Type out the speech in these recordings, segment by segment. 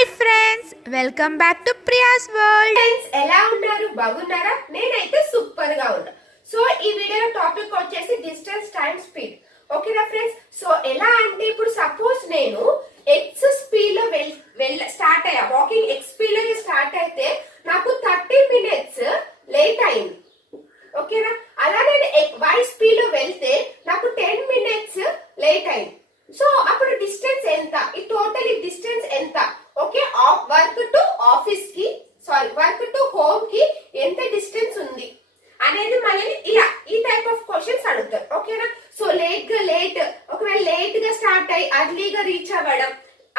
Hi friends, welcome back to Priya's world. Friends ఎలా ఉన్నారు? బాగున్నారా? నేనైతే సూపర్ గా ఉన్నా. సో ఈ వీడియోలో టాపిక్ వచ్చేసి డిస్టెన్స్ టైం స్పీడ్. ఓకేనా ఫ్రెండ్స్? సో ఎలా అంటే ఇప్పుడు సపోజ్ నేను ఎక్స్ స్పీడ్ లో స్టార్ట్ అయ్యా, వాకింగ్ ఎక్స్ స్పీడ్ లో స్టార్ట్ అయితే నాకు 30 minutes లేట్ అయింది. ఓకేనా? అలా నేను వై స్పీడ్ లో వెళ్తే నాకు 10 minutes లేట్ అయింది. సో అప్పుడు డిస్టెన్స్ ఎంత? ఈ టోటల్ డిస్టెన్స్ ఎంత? ఓకే, వర్క్ టు ఆఫీస్ కి వర్క్ టు హోమ్ కి ఎంత డిస్టెన్స్ ఉంది అనేది మనల్ని ఇలా ఈ టైప్ ఆఫ్ క్వశ్చన్స్ అడుగుతారు. ఓకేనా? సో ఒకవేళ లేట్ గా స్టార్ట్ అయ్యి అర్లీగా రీచ్ అవ్వడం,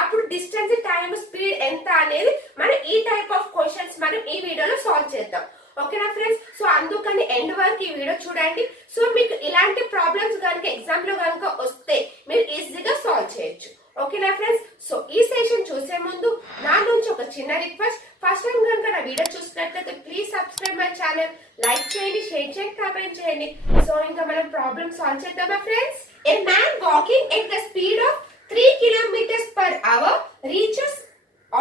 అప్పుడు డిస్టెన్స్ టైం స్పీడ్ ఎంత అనేది మనం ఈ టైప్ ఆఫ్ క్వశ్చన్స్ మనం ఈ వీడియోలో సాల్వ్ చేద్దాం. ఓకేనా ఫ్రెండ్స్? సో అందుకని ఎండ్ వరకు ఈ వీడియో చూడండి. సో మీకు ఇలాంటి ప్రాబ్లమ్స్ కనుక ఎగ్జామ్ లో కనుక వస్తే మీరు ఈజీగా సాల్వ్ చేయొచ్చు. ఓకేనా ఫ్రెండ్స్? సో ఈ సెషన్ చూసే ముందు నా నుంచి ఒక చిన్న రిక్వెస్ట్. ఫస్ట్ టైం కనుక నా వీడియో చూసినట్లయితే please subscribe my channel, like చేయండి, షేర్ చేయండి, కామెంట్ చేయండి. సో ఇంకా మనం ప్రాబ్లమ్ సాల్వ్ చేద్దామా friends? A man walking at the speed of 3 km/h reaches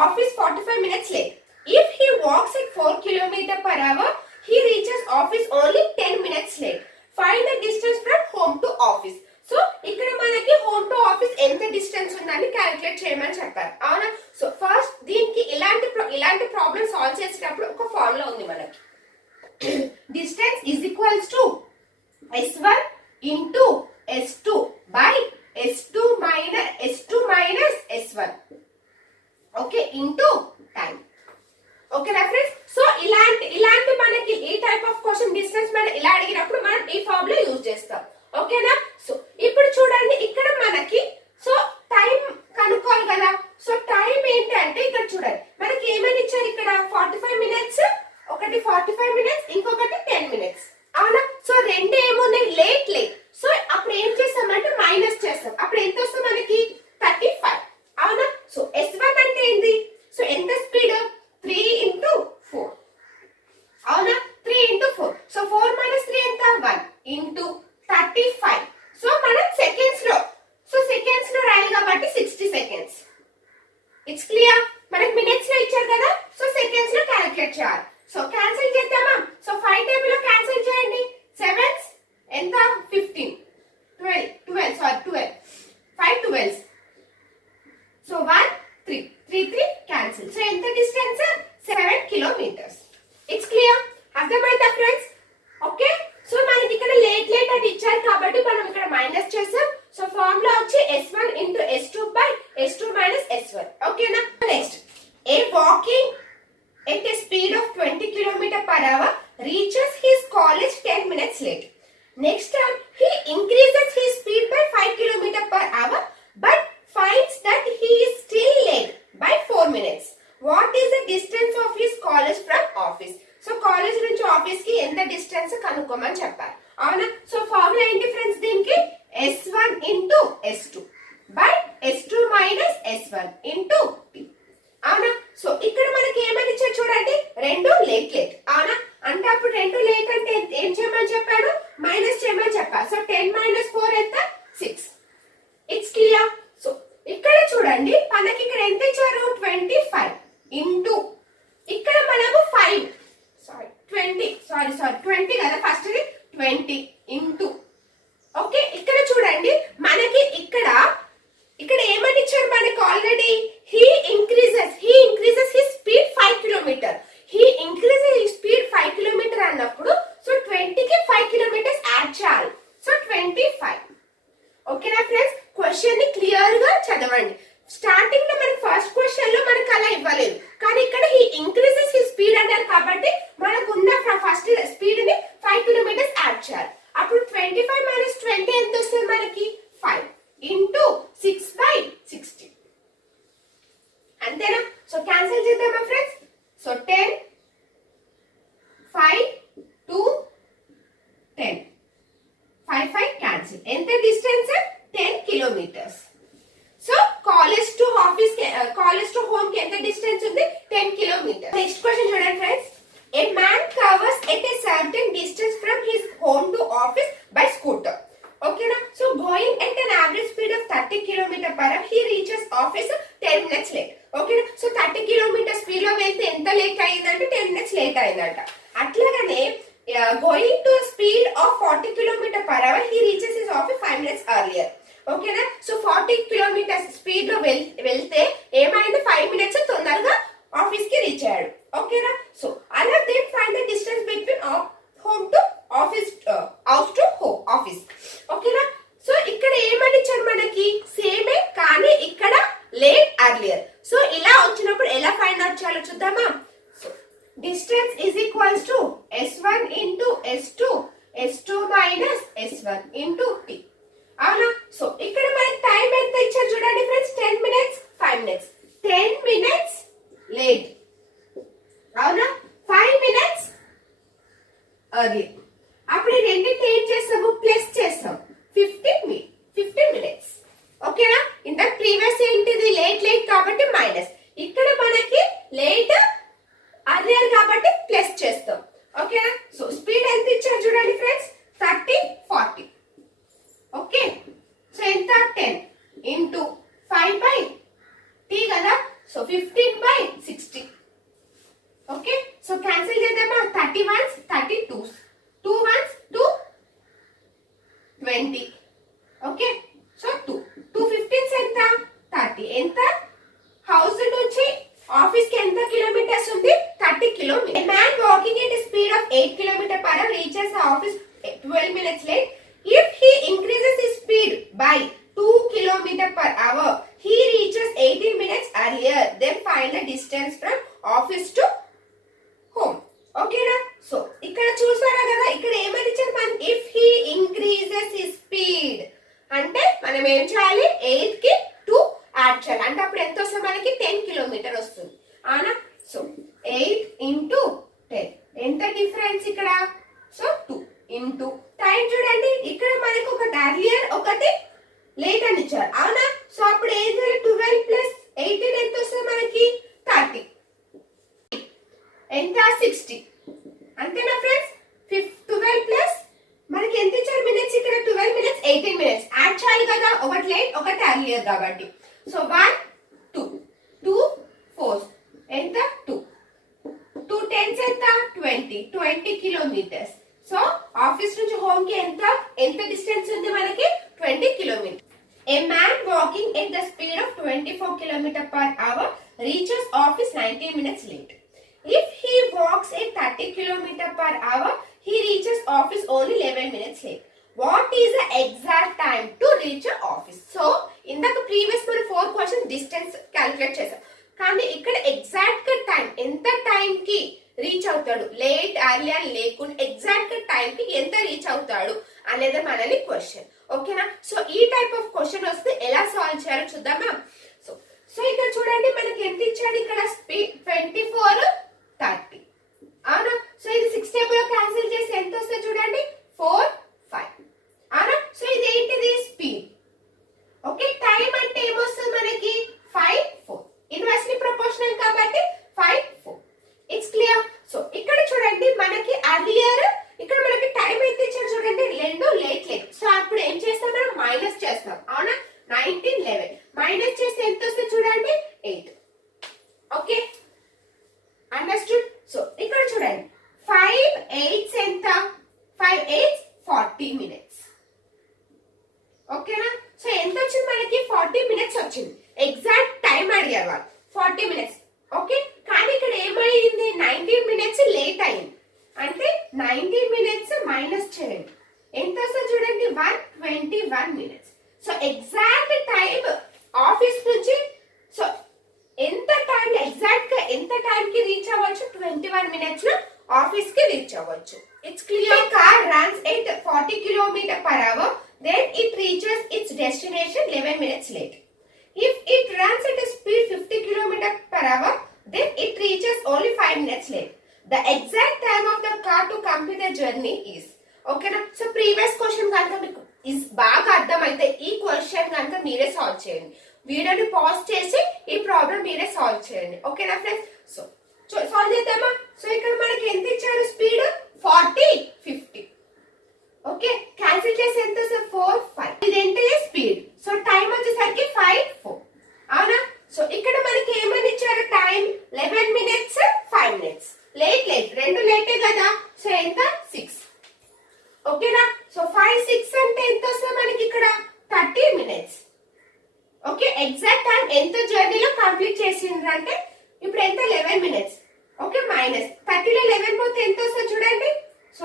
office 45 minutes late. If he walks at 4 km/h, he reaches office only 10 minutes late. Find the distance from home to office. So ఇక్కడ మనకి home to office ఎంత distance ఉందని calculate చేయమని చెప్పారు. అవునా? So first దీనికి ఇలాంటి problem solve చేసేటప్పుడు ఒక ఫార్ములా ఉంది మనకి. Distance is equals to S1 into S2 by S2 minus S1. Okay, into time. ఓకేనా ఫ్రెండ్స్? సో ఇలాంటి మనకి ఈ టైప్ ఆఫ్ క్వశ్చన్ డిస్టెన్స్ మనం ఇలా అడిగినప్పుడు మనం ఈ ఫార్ములా యూజ్ చేస్తాం. ఓకేనా? సో ఇప్పుడు చూడండి, ఇక్కడ మనకి సో టైం కనుక్కోవాలి కదా. సో టైం ఏంటి అంటే ఇక్కడ చూడండి మనకి ఏమని ఇచ్చారు, ఇక్కడ 45 minutes, ఒకటి 45 minutes, ఇంకొకటి 10 minutes. అవునా? సో రెండు ఏమున్నాయి, లేట్. సో అప్పుడు ఏం చేస్తామంటే మైనస్ చేస్తాం. అప్పుడు ఎంత వస్తుంది మనకి? 35. అవునా? సో S1 అంటే ఏంటి? సో ఎంత స్పీడ్? 3 into 4. అవునా? 3 into 4. సో 4 minus 3 ఎంత? 1 into 35. సో మనం సెకండ్స్ లో రాయాలి కాబట్టి 60 seconds. It's clear? మనకి మినిట్స్ లో ఇచ్చారు కదా, సో సెకండ్స్ లో క్యాలిక్యులేట్ చేయాలి. సో క్యాన్సిల్ చేద్దామా? సో 5 టేబుల్ లో క్యాన్సిల్ చేయండి. 7s ఎంత? 15. 12 5 12. So 1 3 3 cancel. సో ఎంత డిస్టెన్స్? 7 kilometers. It's clear? అర్థమైందా ఫ్రెండ్స్? ఓకే. సో మనకి ఇక్కడ లేట్ అని ఇచ్చారు కాబట్టి మనం ఇక్కడ మైనస్ చేసాం. సో ఫార్ములా వచ్చి S1 into S2 by S2 minus S1. ఓకేనా? Next, A walking at a speed of 20 km/h reaches his college 10 minutes late. Next time he increases his speed by 5 km/h but finds that he is still late by 4 minutes. What is the distance of his college from office? So college నుంచి office కి ఎంత distance కనుక్కోమని చెప్పారు. అవునా? So formula ఏంటి friends దీనికి? S1 into S2 by S2 minus S1 into T. అవునా? So ఇక్కడ మనకి ఏమని ఇచ్చారు చూడండి, రెండు లేట్. అవునా? అంటే అప్పుడు రెండు లేట్ అంటే ఏం చేయమని చెప్పాడు? మైనస్ చేయమని చెప్పారు. సో 10 minus 4 ఎంత? 6. It's clear? సో ఇక్కడ చూడండి మనకి ఇక్కడ ఎంత ఇచ్చారు? 25 ఇంటూ ఇక్కడ మనము 5 20 కదా, ఫస్ట్ 20 ఇంటూ. ఓకే, ఇక్కడ చూడండి మనకి ఇక్కడ ఏమని ఇచ్చారు మనకి already? He increases his speed 5 km. He increases his speed 5 km అన్నప్పుడు సో 20 కి 5 kilometers యాడ్ చేయాలి. సో 25. ఓకేనా ఫ్రెండ్స్? క్వశ్చన్ ని క్లియర్ గా చదవండి. స్టార్టింగ్ లో మనకి ఫస్ట్ క్వశ్చన్ లో మనకు అలా ఇవ్వలేదు, కానీ ఇక్కడ హీ ఇంక్రీజెస్ హిస్ స్పీడ్ అన్నారు కాబట్టి మనకు ఉన్న ఫస్ట్ స్పీడ్ ని 5 kilometers యాడ్ చేయాలి. అప్పుడు 25 minus 20 ఎంత వస్తుంది మనకి? 5 ఇంటూ 6 by 60. అంతేనా? సో క్యాన్సిల్ చేద్దామా ఫ్రెండ్స్? So 10 5 2 10 5 cancel. ఎంత distance? 10 kilometers. So college to home కి ఎంత డిస్టెన్స్ ఉంది? 10 kilometers. నెక్స్ట్ క్వశ్చన్ చూడండి friends. A man covers at a certain distance from his home to office by scooter. Okay na? So going at an average speed of 30 km/h, he reaches office 10 minutes late. Okay na? So 30 late అయిందంటే 10 minutes late అయిందంట. అట్లాగనే going to speed of 40 kilometre per hour he reaches his office 5 minutes earlier. ఓకేనా? So 40 kilometres speed లో వెళ్తే ఏమైంది, 5 minutes తొందరగా office కి reach అయ్యాడు. ఓకేనా? సో అలా then find the distance between home to office, house to home office. ఓకేనా? సో ఇక్కడ ఏమని ఇచ్చారు మనకి, సేమే కానీ ఇక్కడ లేట్ ఎర్లియర్. సో ఇలా వచ్చినప్పుడు ఎలా ఫైండ్ అవుట్ చేయాలో చూద్దామా. So distance is equals to s1 into s2, s2 minus s1 into t. అవునా? సో ఇక్కడ మనకి టైం ఎంత ఇచ్చారు చూడండి friends, 10 minutes 5 minutes. 10 minutes late, అవునా? 5 మినిట్స్ ఎర్లీ. అప్పుడు ఈ రెండింటిని ఏం చేస్తాము, ప్లస్ చేస్తాం, 15 మినిట్స్. ఓకేనా? ఇంత ప్రీవియస్ ఏంటిది, లేట్ కాబట్టి మైనస్, ఇక్కడ మనకి లేట్ అర్లియర్ కాబట్టి ప్లస్ చేస్తాం. ఓకేనా? సో స్పీడ్ ఎంత ఇచ్చారు చూడండి ఫ్రెండ్స్, 30 40. ఓకే, సో ఎంత, 10 ఇంటూ 5/t కదా, సో 15/60. ఓకే, సో క్యాన్సిల్ చేద్దామా, 30 ones 32, 2 ones 2 20. Okay, so 2 15s ఎంత, 30. ఎంత, హౌస్ నుంచి ఆఫీస్ కి ఎంత కిలోమీటర్స్ ఉంది, 30 kilometres. Man walking at speed of 8 kilometre per hour reaches office 12 minutes late. If he increases his speed by 2 km per hour, he reaches 18 minutes earlier. Then find the distance from office to home. ఓకేనా? So ఇక్కడ చూసారా కదా, ఇక్కడ ఏమని ఇచ్చారు మనం, if he increases his speed అంటే మనం ఏం చేయాలి, 8 కి 2 యాడ్ చేయాలి. అంటే అప్పుడు ఎంత వస్తుంది మనకి, 10 కిలోమీటర్ వస్తుంది. అవునా? సో 8 ఇంటూ 10 ఎంత డిఫరెన్స్ ఇక్కడ, సో 2 ఇంటూ టైం చూడండి, ఇక్కడ మనకి ఒకటి ఎర్లియర్ ఒకటి లేట్ అని ఇచ్చారు. అవునా? సో అప్పుడు ఏం చేయాలి, 12 ప్లస్ 18 ఎంత వస్తుంది మనకి, 30. ఎంత, 60. అంతేనా ఫ్రెండ్స్? 12 ప్లస్ మనకి ఎంత ఇచ్చారు మినిట్స్, ఇక్కడ 12 మినిట్స్ 18 మినిట్స్ యాడ్ చేయాలి కదా, ఒకటి లేట్ ఒకటి ఎర్లియర్ కాబట్టి. సో 1 2 2 4 ఎంత, 2 10s ఎంత, 20 కిలోమీటర్స్. సో ఆఫీస్ నుంచి హోమ్ కి ఎంత డిస్టెన్స్ ఉంది మనకి, 20 kilometre. A man walking at the speed of 24 kilometre per hour reaches office 19 minutes late. If he walks at 30 km per hour, he reaches office only 11 minutes late. What is the exact time to reach your office? So, ఇందాక previous మన 4 question distance calculate చేసాం, కానీ ఇక్కడ exact గా time, ఎంత time కి reach అవుతాడు, late earlier లేకుండా ఎగ్జాక్ట్ గా టైం కి ఎంత రీచ్ అవుతాడు అనేది మనని క్వశ్చన్. ఓకేనా? సో ఈ టైప్ ఆఫ్ క్వశ్చన్ వస్తే ఎలా సాల్వ్ చేయాలో చూద్దామా. సో ఇక్కడ చూడండి మనకి ఎంత ఇచ్చాడు, ఇక్కడ స్పీడ్ 24 30. అవునా? సో ఇది 6 టేబుల్ క్యాన్సిల్ చేసి ఎంత వస్తుంది చూడండి, 4 5. అవునా? సో ఇది ఏంటిది, స్పీడ్. ఓకే, టైం అంటే ఏమొస్తుంది మనకి, 5 4. ఇన్వర్స్లీ ప్రపోర్షనల్ కాబట్టి 5 4. It's clear. సో ఇక్కడ చూడండి మనకి ఎర్లియర్, ఇక్కడ మనకి టైం అయితే ఇచ్చారు చూడండి, 2 లేట్. సో అప్పుడు ఏం చేస్తాం మనం, మైనస్ చేస్తాం. అవునా? 19 11 మైనస్ చేస్తే ఎంత వస్తుంది చూడండి, 8. Okay, understood. సో ఇక్కడ చూడండి 5 8s ఎంత, 5 8s 40 మినిట్స్. ఓకేనా? సో ఎంత వచ్చింది మనకి, 40 మినిట్స్ వచ్చింది. ఎగ్జాక్ట్ టైం అడిగారు వాళ్ళు, 40 మినిట్స్. ఓకే, కానీ ఇక్కడ ఏమైంది, 19 మినిట్స్ లేట్ అయింది. అంటే 19 మినిట్స్ మైనస్ చేయండి, ఎంత వస్తుంది చూడండి, 121 minutes. So exact time office నుంచి, సో ఎంత టైం ఎగ్జాక్ట్ గా ఎంత టైం కి రీచ్ అవ్వచ్చు, 21 మినిట్స్ లో ఆఫీస్ కి రీచ్ అవ్వచ్చు. It's clear. Car runs at 40 kilometre per hour, then it reaches its destination 11 minutes late. If it runs at a speed 50 km per hour, then it reaches only 5 minutes late. The exact time of the car to complete the journey is. Okay na? So previous question ganaka meeku is baga ardhamaithe ee question ganaka meere solve cheyandi. Video ni pause chesi ee problem meere solve cheyandi. Okay na friends? So solve chedama. So ikkada manaki enta icharu speed 40 50. Okay, cancel chesi enta 4 5. Idi enta speed. So time వచ్చేసరికి 5 4. అవునా? So ఇక్కడ మనకి ఏమని ఇచ్చారు, time 11 minutes 5 complete చేసిండ్రు అంటే ఇప్పుడు ఎంత 11 మినిట్స్. ఓకే, మైనస్ 30లో 11 పోతే ఎంత వస్తుంది చూడండి. So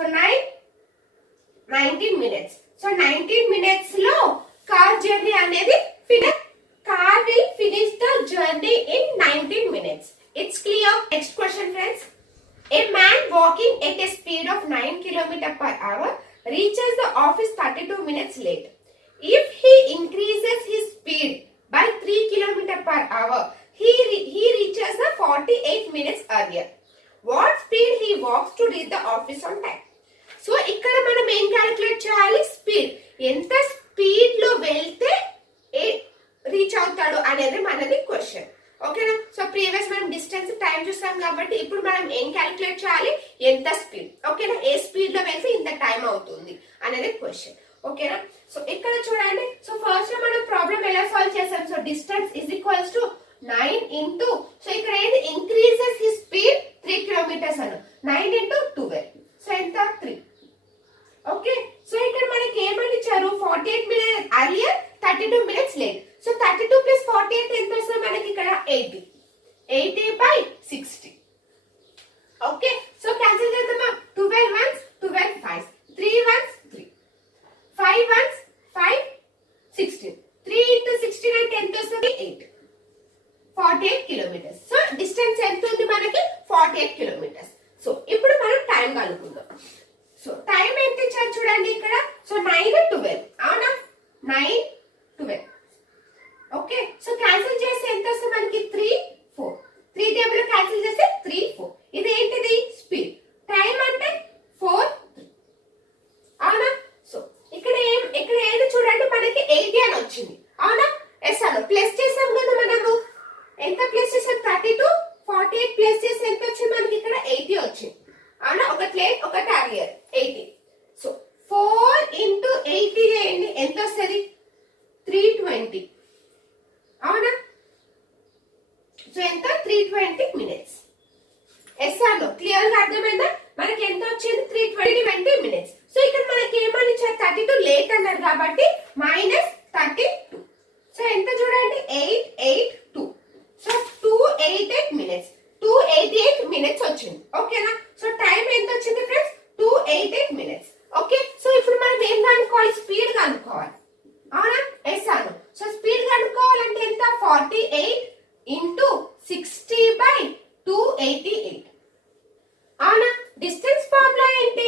19 minutes. సో 19 మినిట్స్ లో కార్ జర్నీ అనేది finish. Car will finish the journey in 19 minutes. It's clear. Next question friends. A man walking at a speed of 9 km/h reaches the office 32 minutes late. If he increases his speed by 3 km/h, he reaches the 48 minutes earlier. What speed he walks to reach the office on time? So ఇక్కడ మనం ఏం calculate చేయాలి? Speed. ఎంత speed లో వెళ్తే reach అవుతాడు అనేది మనది క్వశ్చన్. ఓకేనా? సో ప్రీవియస్ మనం డిస్టెన్స్ టైం చూసాం కాబట్టి ఇప్పుడు మనం ఏం క్యాలిక్యులేట్ చేయాలి? ఎంత స్పీడ్. ఓకేనా? ఏ స్పీడ్ లో వెళ్తే ఇంత టైం అవుతుంది అనేది క్వశ్చన్. ఓకేనా? సో ఇక్కడ చూడండి. సో ఫస్ట్ లో మనం ప్రాబ్లం ఎలా సాల్వ్ చేసాం? So distance is equals to 9 into, so ఇక్కడ ఏంటి? ఇంక్రీజెస్ హిస్ స్పీడ్ 3 కిలోమీటర్స్ అను. 9 ఇంటూ 12, సో ఎంత? 3. ఓకే, సో ఇక్కడ మనకి ఏమని ఇచ్చారు? 48 minutes earlier, 32 minutes late. So 32 plus 48 ఎంత వస్తుంది మనకి ఇక్కడ? 80. 80/60. ఓకే, సో క్యాన్సిల్ చేద్దామా? 12 ones 12 5, 3 ones 3, 5 ones 5, 16. 3 into 16 అంటే ఎంత వస్తుంది? 8. 48 కిలోమీటర్స్. సో డిస్టెన్స్ ఎంత ఉంది మనకి? 48 కిలోమీటర్స్. సో ఇప్పుడు మనం టైం కనుక్కుందాం. సో టైం ఎంత ఇచ్చారు చూడండి ఇక్కడ. సో 9 12, అవునా? 9 12. ఓకే, సో క్యాన్సిల్ చేస్తే ఎంత వస్తుంది మనకి? 3 4. 3 టేబుల్ క్యాన్సిల్ చేస్తే 3 4. ఇది ఏంటిది? స్పీడ్. టైం అంటే 4 3, అవునా? సో ఇక్కడ ఏంటి చూడండి మనకి 80 అని వచ్చింది, అవునా? ఎస్ అను ప్లస్ చేసాం కదా మనము. ఎంత ప్లస్ చేసాం? 32. 48 ప్లస్ చేసి ఎంత వచ్చింది మనకి? ఇక్కడ 80 వచ్చింది, అవునా? ఒకటి లేట్ ఒకటి అర్లియర్, 80. సో 4 ఇంటూ 80 చేయండి, ఎంత వస్తుంది? 320, అవునా? సో ఎంత? 320 మినిట్స్. ఎస్ అను క్లియర్ గా అర్థమైందా? మనకి ఎంత వచ్చింది? 320 మినిట్స్. సో ఇక్కడ మనకి ఏమని ఇచ్చారు? 32 లేట్ అన్నారు కాబట్టి మైనస్ 32. సో ఎంత చూడండి? 8 8 2. So 288 minutes. 288 మినిట్స్ వచ్చింది. ఓకేనా? సో టైం ఎంత వచ్చింది ఫ్రెండ్స్? 288 మినిట్స్. ఓకే, సో ఇప్పుడు మనం ఏం కనుక్కోవాలి? స్పీడ్ కనుక్కోవాలి, అవునా? ఎస్ అను. సో స్పీడ్ కనుక్కోవాలంటే ఎంత? 48 ఇంటూ 60/288, అవునా? డిస్టెన్స్ ఫార్ములా ఏంటి?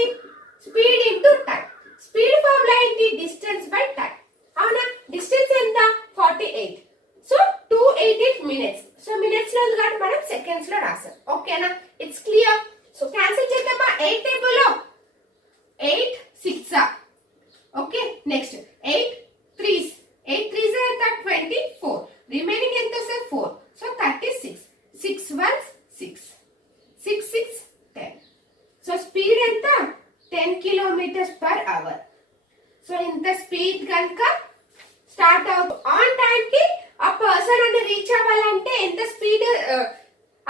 Speed into time. Speed formula ఏంటి? డిస్టెన్స్ బై టైం, అవునా? డిస్టెన్స్ ఎంత? 48. So 288 minutes. సో మినిట్స్ లో ఉంది కాబట్టి మనం సెకండ్స్ లో రాసాం. ఓకేనా? It's clear. సో క్యాన్సిల్ చేద్దామా? 8 టేబుల్ లో 8 6. Okay, next 8 3s. 8 3s ఎంత? 24. రిమైనింగ్ ఎంత వస్తుంది? 4. సో 36. 6 1s 6, 6 6 10. సో స్పీడ్ ఎంత? 10 km/h. సో ఇంత స్పీడ్ కనుక స్టార్ట్ ఆన్ టైం కి ఆ పర్సన్ అని రీచ్ అవ్వాలంటే ఎంత స్పీడ్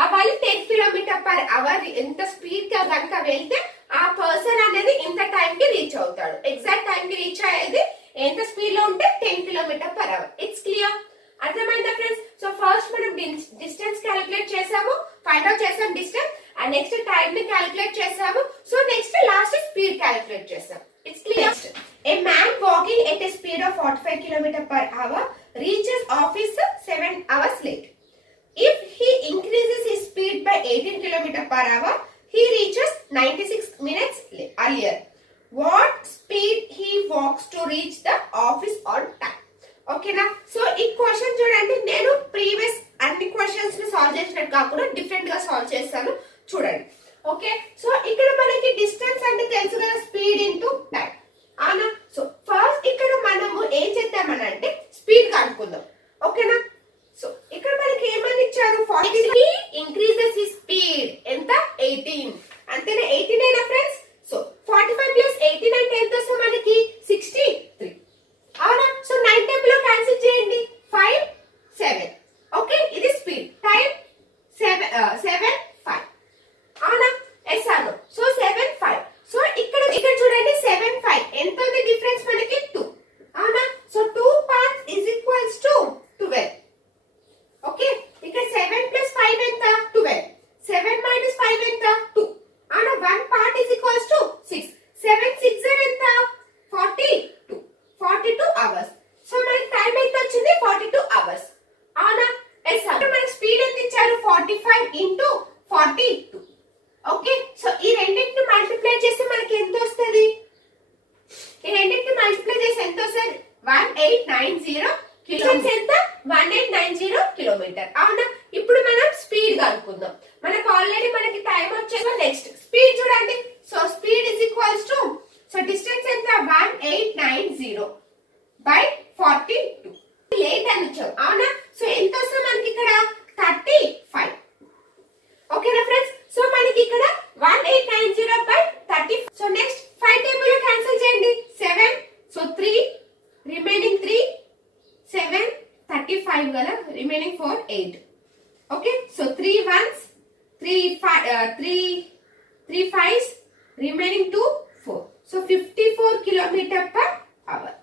అవ్వాలి? 10 km/h. ఎంత స్పీడ్ గా కనుక వెళ్తే ఆ పర్సన్ అనేది ఇంత టైం కి రీచ్ అవుతాడు. ఎగ్జాక్ట్ టైం కి రీచ్ అయ్యేది ఎంత స్పీడ్ లో ఉంటే 10 km/h. It's clear. అర్థమైందా ఫ్రెండ్స్? సో ఫస్ట్ మనం డిస్టెన్స్ క్యాలిక్యులేట్ చేసాము, ఫైండ్ అవుట్ చేసాం డిస్టెన్స్, అండ్ నెక్స్ట్ టైం ని క్యాలిక్యులేట్ చేసాము. So next last speed calculate చేసాం. It's clear. A man walking at a speed of 45 km/h reaches office 7 hours late. If he increases his speed by 18 km/h, he reaches 96 minutes earlier. What speed he walks to reach the office on time? ఓకేనా? So ఈ question చూడండి, నేను previous అన్ని questions ని solve చేసినట్టు కాకుండా different గా solve చేస్తాను చూడండి. ఓకే, సో ఇక్కడ మనకి డిస్టెన్స్ అంటే తెలుసు కదా, స్పీడ్ ఇంటూ టైం, అవునా? సో ఫస్ట్ ఇక్కడ మనము ఏం చేద్దామనంటే స్పీడ్ కనుక్కుందాం. ఓకేనా? సో ఇక్కడ మనకి ఏమని ఇచ్చారు? 40 ఇంక్రీజెస్ హిస్ స్పీడ్ ఎంత? 18. అంతేనా? 18 అయినా ఫ్రెండ్స్. సో 45 ప్లస్ 18 అంటే ఎంత వస్తుంది మనకి? 63, అవునా? సో 9 టేబుల్ లో క్యాన్సిల్ చేయండి. 5 7. ఓకే, ఇది స్పీడ్. టైం 7 5, అవునా? ఎస్ అను. సో 7 5. సో ఇక్కడ చూడండి 7 5 ఎంత ఉంది డిఫరెన్స్ మనకి? 2, అవునా? So 2 parts is equals to 12. Okay, ఇక్కడ 45 ఇంటూ 42. ఓకే, సో ఈ రెండింటిని మల్టిప్లై చేస్తే మనకి ఎంత వస్తుంది? ఈ రెండింటిని మల్టిప్లై చేస్తే ఎంత వస్తుంది? 1890 కిలోమీటర్. ఎంత? 1890 కిలోమీటర్. అవునా? ఇప్పుడు మనం స్పీడ్ కనుక్కుందాం. మనకు ఆల్రెడీ మనకి టైం వచ్చేసి నెక్స్ట్ స్పీడ్ చూడండి. So speed is equals to, so distance ఎంత? 1890 బై 42. లేట్ అని వచ్చాం. అవునా? సో ఎంత వస్తుంది మనకి ఇక్కడ? 35. ఓకేనా ఫ్రెండ్స్? సో మనకి ఇక్కడ 1890 బై 30. సో నెక్స్ట్ 5 టేబుల్ లో క్యాన్సిల్ చేయండి. 7, సో 3 రిమైనింగ్ 3 7 35 కదా, remaining 4 8. Okay, so 3 1s 3 5s remaining 2 4. So 54 kilometre per hour.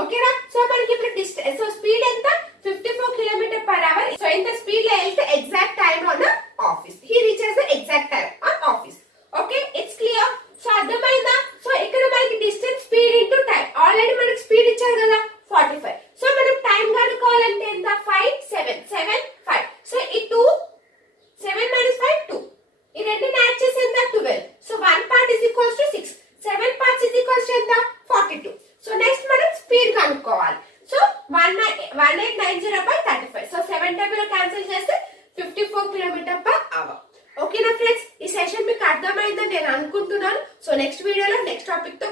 ఓకేనా? సో మనకి ఇప్పుడు డిస్టెన్స్, సో స్పీడ్ ఎంత? 54 కిలోమీటర్ పర్ అవర్. సో ఎంత స్పీడ్ లో వెళ్తే exact time on office, he reaches the exact time on office. Okay, it's clear. So అర్థమైందా? So ఇక్కడ మనకి distance, speed into time. Already మనకి స్పీడ్ ఇచ్చారు కదా 45. సో మనం టైం కనుక్కోవాలంటే ఎంత? 5 7 7 5. సో ఈ 2 7 - 5 2. ఈ రెండుని యాడ్ చేసి ఎంత? 12. So 1 part is equals to 6. 7 parts is equals to ఎంత? 42. సో నెక్స్ట్ మనం స్పీడ్ కనుక్కోవాలి. So 1890 by 35. So 7 table cancel చేస్తే 54 కిలోమీటర్ పర్ అవర్. ఓకేనా ఫ్రెండ్స్? ఈ సెషన్ మీకు అర్థమైందని నేను అనుకుంటున్నాను. సో నెక్స్ట్ వీడియోలో నెక్స్ట్ టాపిక్ తో